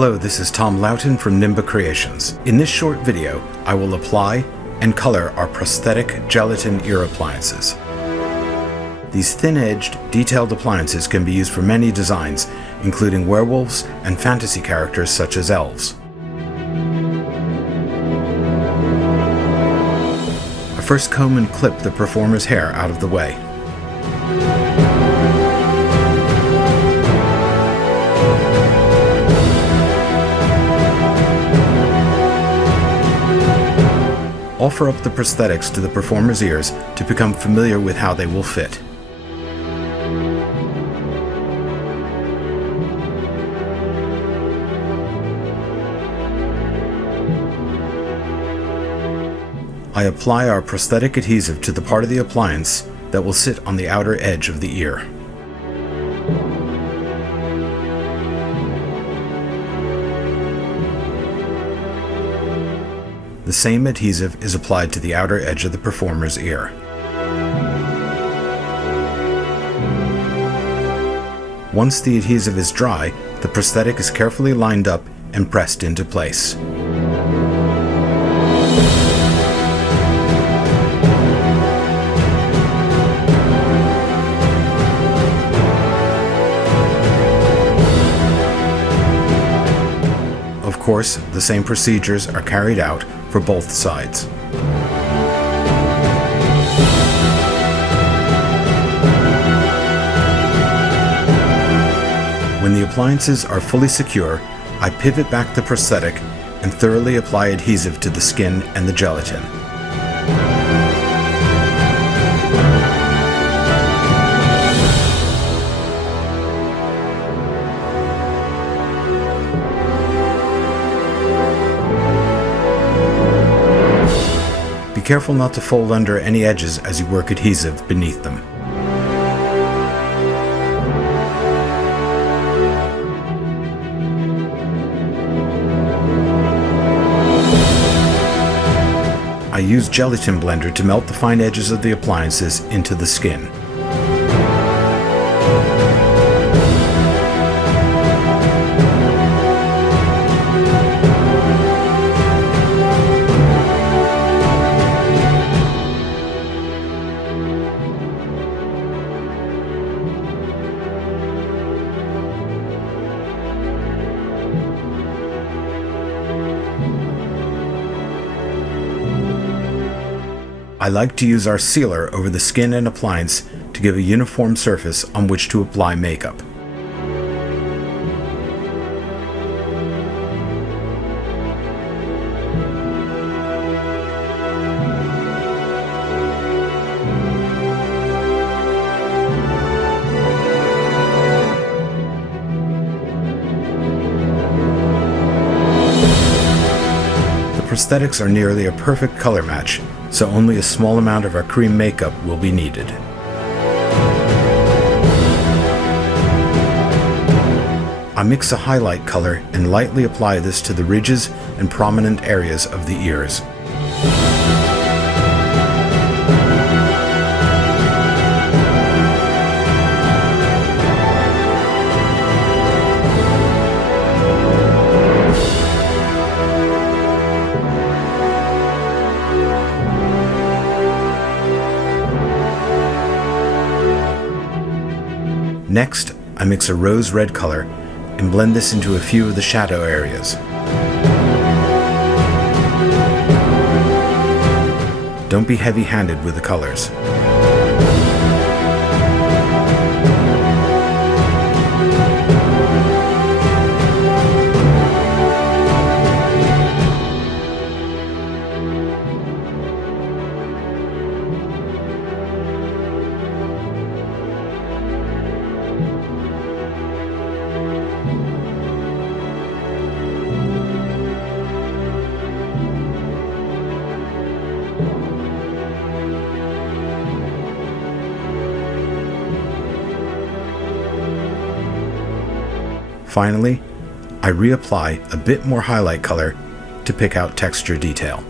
Hello, this is Tom Loughton from Nimba Creations. In this short video, I will apply and color our prosthetic gelatin ear appliances. These thin-edged, detailed appliances can be used for many designs, including werewolves and fantasy characters such as elves. I first comb and clip the performer's hair out of the way. Offer up the prosthetics to the performer's ears to become familiar with how they will fit. I apply our prosthetic adhesive to the part of the appliance that will sit on the outer edge of the ear. The same adhesive is applied to the outer edge of the performer's ear. Once the adhesive is dry, the prosthetic is carefully lined up and pressed into place. Of course, the same procedures are carried out for both sides. When the appliances are fully secure, I pivot back the prosthetic and thoroughly apply adhesive to the skin and the gelatin. Be careful not to fold under any edges as you work adhesive beneath them. I use gelatin blender to melt the fine edges of the appliances into the skin. I like to use our sealer over the skin and appliance to give a uniform surface on which to apply makeup. Prosthetics are nearly a perfect color match, so only a small amount of our cream makeup will be needed. I mix a highlight color and lightly apply this to the ridges and prominent areas of the ears. Next, I mix a rose red color and blend this into a few of the shadow areas. Don't be heavy-handed with the colors. Finally, I reapply a bit more highlight color to pick out texture detail.